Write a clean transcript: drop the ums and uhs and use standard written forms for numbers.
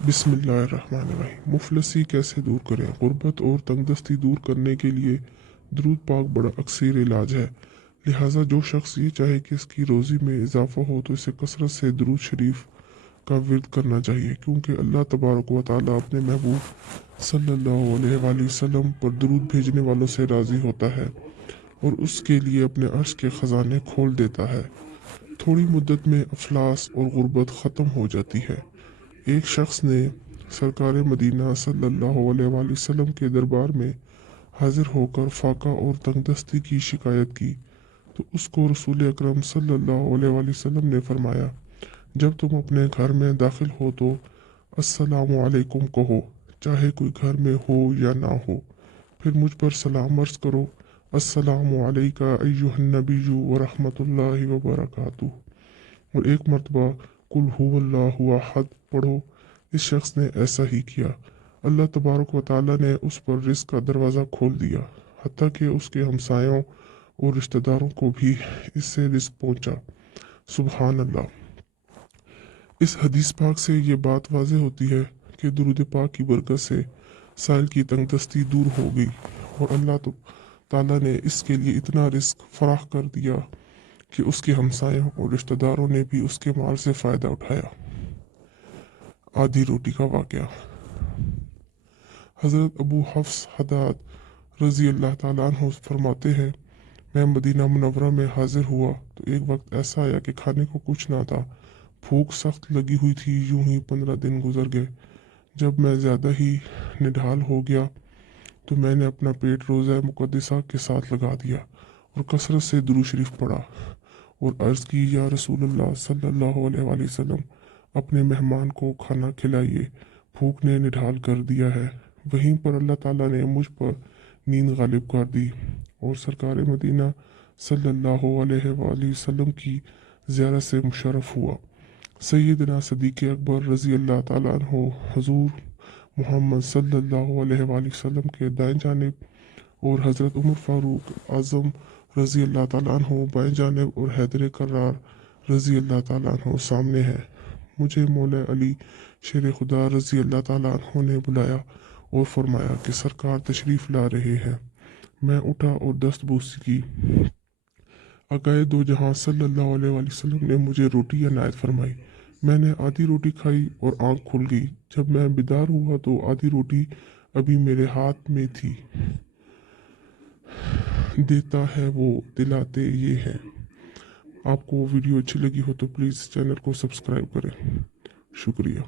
बिस्मिल्लाहिर्रहमानिर्रहीम। मुफलसी कैसे दूर करें? गुर्बत और तंगदस्ती दूर करने के लिए दरूद पाक बड़ा अक्सर इलाज है। लिहाजा जो शख्स ये चाहे कि इसकी रोज़ी में इजाफा हो तो इसे कसरत से दरूद शरीफ का विर्द करना चाहिए, क्योंकि अल्लाह तबारक व तआला अपने महबूब सल्लल्लाहु अलैहि वसल्लम पर दरूद भेजने वालों से राज़ी होता है और उसके लिए अपने अर्श के ख़जाने खोल देता है। थोड़ी मुद्दत में अफलास और गुर्बत ख़त्म हो जाती है। एक शख्स ने सरकार मदीना सल्लल्लाहु अलैहि वसल्लम के दरबार में हाजिर होकर फाका और तंगदस्ती की शिकायत की, तो उसको रसूल अकरम सल्लल्लाहु अलैहि वसल्लम ने फरमाया, जब तुम अपने घर में दाखिल हो तो अस्सलामु अलैकुम कहो, चाहे कोई घर में हो या ना हो। फिर मुझ पर सलाम अर्ज करो, अस्सलामु अलैका अय्युहन नबिय्यु व रहमतुल्लाहि व बरकातुहू। और एक मरतबा कुल हुवल्लाहु अहद पढ़ो। इस शख्स ने ऐसा ही किया। अल्लाह तबारक व तआला ने उस पर रिज़्क का दरवाज़ा खोल दिया, हत्ता कि उसके हमसायों और रिश्तेदारों को भी इससे रिज़्क पहुंचा। सुबहान अल्लाह। इस हदीस पाक से ये बात वाज़ेह होती है कि दुरूद पाक की बरकत से साइल की तंगदस्ती दूर हो गई और अल्लाह तो ताला ने इसके लिए इतना रिस्क फराह कर दिया कि उसके हमसायों और रिश्तेदारों ने भी उसके माल से फ़ायदा उठाया। आधी रोटी का वाक़या। हज़रत अबू हफ्स हदाद रज़ी अल्लाह ताला अन्हु फरमाते हैं, मैं मदीना मुनव्वरा में हाजिर हुआ तो एक वक्त ऐसा आया कि खाने को कुछ ना था। भूख सख्त लगी हुई थी। यूं ही 15 दिन गुजर गए। जब मैं ज़्यादा ही निढाल हो गया तो मैंने अपना पेट रोज़ा मुक़द्दसा के साथ लगा दिया और कसरत से दुरूद शरीफ पढ़ा और अर्ज़ की, या रसूलुल्लाह सल्लल्लाहु अलैहि वसल्लम, अपने मेहमान को खाना खिलाइए, भूख ने निढाल कर दिया है। वहीं पर अल्लाह ताला ने मुझ पर नींद गालिब कर दी और सरकार मदीना सल्लल्लाहु अलैहि वसल्लम की ज़ियारत से मुशर्रफ हुआ। सैयदना सदीक़ अकबर रज़ी अल्लाह ताला अन्हु हुज़ूर मोहम्मद सल्लल्लाहु अलैहि वसल्लम के दाएं जानिब और हज़रत उमर फ़ारूक आज़म रज़ी अल्लाह ताला अन्हु बाएं जानिब और हैदर कर्रार रज़ी अल्लाह ताला अन्हु सामने हैं। मुझे मौला अली शेर खुदा रज़ी अल्लाह ताला अन्हु ने बुलाया और फरमाया कि सरकार तशरीफ़ ला रहे हैं। मैं उठा और दस्तबूसी की। आकाए दो जहां सल्लल्लाहु अलैहि वसल्लम ने मुझे रोटी अनायत फरमाई। मैंने आधी रोटी खाई और आंख खुल गई। जब मैं बेदार हुआ तो आधी रोटी अभी मेरे हाथ में थी। देता है वो, दिलाते ये हैं। आपको वीडियो अच्छी लगी हो तो प्लीज़ चैनल को सब्सक्राइब करें। शुक्रिया।